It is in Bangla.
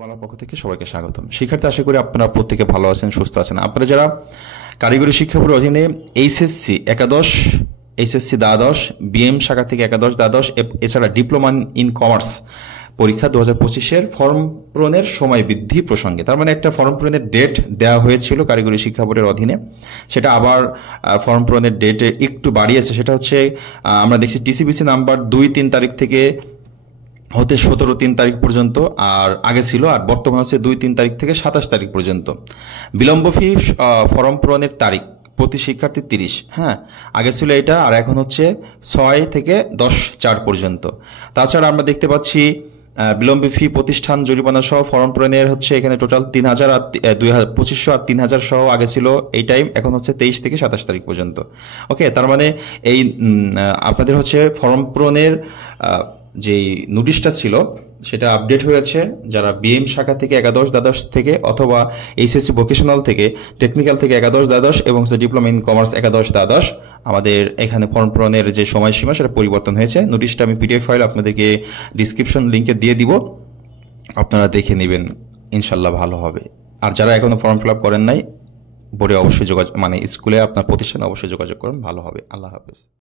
বাংলার পক্ষ থেকে সবাইকে স্বাগতম। শিক্ষার্থী, আশা করি আপনারা প্রত্যেকে ভালো আছেন, সুস্থ আছেন। আপনারা যারা কারিগরি শিক্ষা বোর্ডের অধীনে এইচএসসি একাদশ, এইচএসসি দ্বাদশ, বিএম শাখা থেকে একাদশ দ্বাদশ, এছাড়া ডিপ্লোমা ইন কমার্স পরীক্ষা 2025-এর ফর্ম পূরণের সময় বৃদ্ধি প্রসঙ্গে, তার মানে একটা ফর্ম পূরণের ডেট দেওয়া হয়েছিল কারিগরি শিক্ষা বোর্ডের অধীনে, সেটা আবার ফর্ম পূরণের ডেট একটু বাড়িয়েছে। সেটা হচ্ছে আমরা দেখছি টিসিবিসি নাম্বার 2-3 তারিখ থেকে হতে 17-3 তারিখ পর্যন্ত, আর আগে ছিল, আর বর্তমান হচ্ছে 2-3 তারিখ থেকে 27 তারিখ পর্যন্ত। বিলম্ব ফি ফর্ম পূরণের তারিখ প্রতি শিক্ষার্থী 30, হ্যাঁ, আগে ছিল এটা, আর এখন হচ্ছে 6 থেকে 10/4 পর্যন্ত। তাছাড়া আমরা দেখতে পাচ্ছি বিলম্ব ফি প্রতিষ্ঠান জরিমানা সহ ফর্ম পূরণের হচ্ছে এখানে টোটাল 3000 আর 2500 আর 3000 সহ আগে ছিল এই টাইম, এখন হচ্ছে 23 থেকে 27 তারিখ পর্যন্ত। ওকে, তার মানে এই আপনাদের হচ্ছে ফর্ম পূরণের যে নোটিশটা ছিল সেটা আপডেট হয়েছে। যারা বিএম শাখা থেকে একাদশ দ্বাদশ থেকে, অথবা এইচএসসি ভোকেশনাল থেকে, টেকনিক্যাল থেকে একাদশ দ্বাদশ, এবং ডিপ্লোমা ইন কমার্স একাদশ দ্বাদশ, আমাদের এখানে ফর্ম পূরণের যে সময়সীমা সেটা পরিবর্তন হয়েছে। নোটিশটা আমি পিডিএফ ফাইল আপনাদেরকে ডিসক্রিপশন লিঙ্কে দিয়ে দিব, আপনারা দেখে নেবেন, ইনশাল্লাহ ভালো হবে। আর যারা এখনো ফর্ম ফিল আপ করেন নাই, বোর্ডে অবশ্যই যোগাযোগ, স্কুলে আপনার প্রতিষ্ঠানে অবশ্যই যোগাযোগ করুন, ভালো হবে। আল্লাহ হাফেজ।